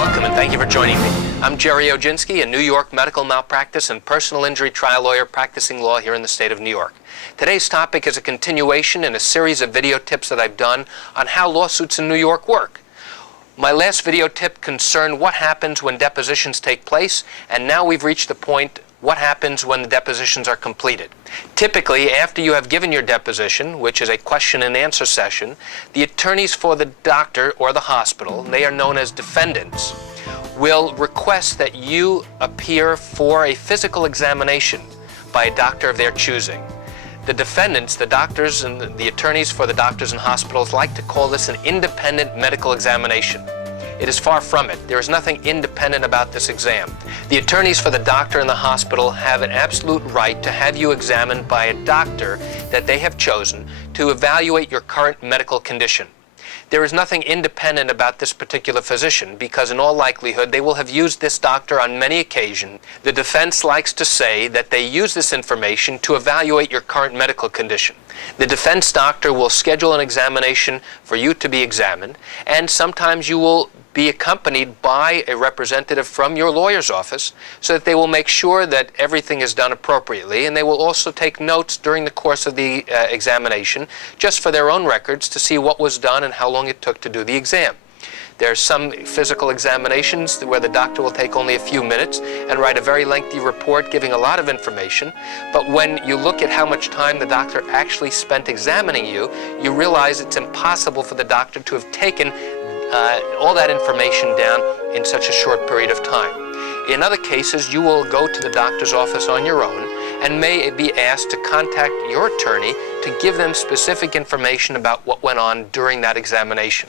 Welcome and thank you for joining me. I'm Jerry Oginski, a New York medical malpractice and personal injury trial lawyer practicing law here in the state of New York. Today's topic is a continuation in a series of video tips that I've done on how lawsuits in New York work. My last video tip concerned what happens when depositions take place, and now we've reached the point what happens when the depositions are completed. Typically, after you have given your deposition, which is a question and answer session, the attorneys for the doctor or the hospital, they are known as defendants, will request that you appear for a physical examination by a doctor of their choosing. The defendants, the doctors and the attorneys for the doctors and hospitals like to call this an independent medical examination. It is far from it. There is nothing independent about this exam. The attorneys for the doctor and the hospital have an absolute right to have you examined by a doctor that they have chosen to evaluate your current medical condition. There is nothing independent about this particular physician because in all likelihood they will have used this doctor on many occasions. The defense likes to say that they use this information to evaluate your current medical condition. The defense doctor will schedule an examination for you to be examined, and sometimes you will be accompanied by a representative from your lawyer's office so that they will make sure that everything is done appropriately, and they will also take notes during the course of the examination just for their own records to see what was done and how long it took to do the exam. There are some physical examinations where the doctor will take only a few minutes and write a very lengthy report giving a lot of information, but when you look at how much time the doctor actually spent examining you, you realize it's impossible for the doctor to have taken all that information down in such a short period of time. In other cases, you will go to the doctor's office on your own and may be asked to contact your attorney to give them specific information about what went on during that examination.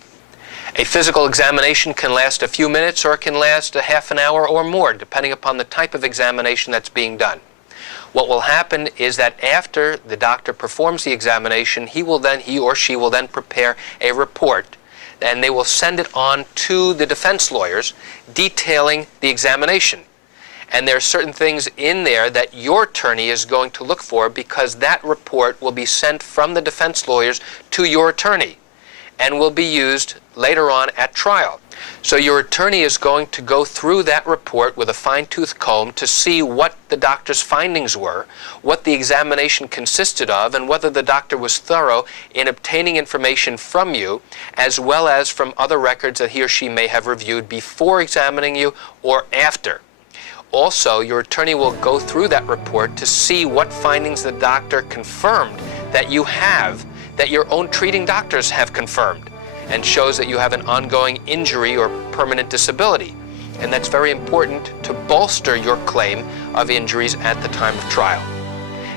A physical examination can last a few minutes or it can last a half an hour or more, depending upon the type of examination that's being done. What will happen is that after the doctor performs the examination, he or she will then prepare a report, and they will send it on to the defense lawyers detailing the examination. And there are certain things in there that your attorney is going to look for because that report will be sent from the defense lawyers to your attorney and will be used later on at trial. So your attorney is going to go through that report with a fine-tooth comb to see what the doctor's findings were, what the examination consisted of, and whether the doctor was thorough in obtaining information from you, as well as from other records that he or she may have reviewed before examining you or after. Also, your attorney will go through that report to see what findings the doctor confirmed that you have, that your own treating doctors have confirmed, and shows that you have an ongoing injury or permanent disability. And that's very important to bolster your claim of injuries at the time of trial.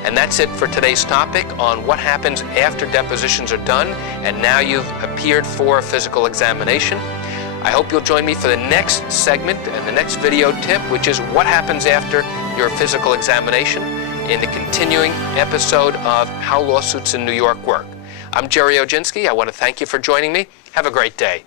And that's it for today's topic on what happens after depositions are done and now you've appeared for a physical examination. I hope you'll join me for the next segment and the next video tip, which is what happens after your physical examination, in the continuing episode of How Lawsuits in New York Work. I'm Jerry Oginski. I want to thank you for joining me. Have a great day.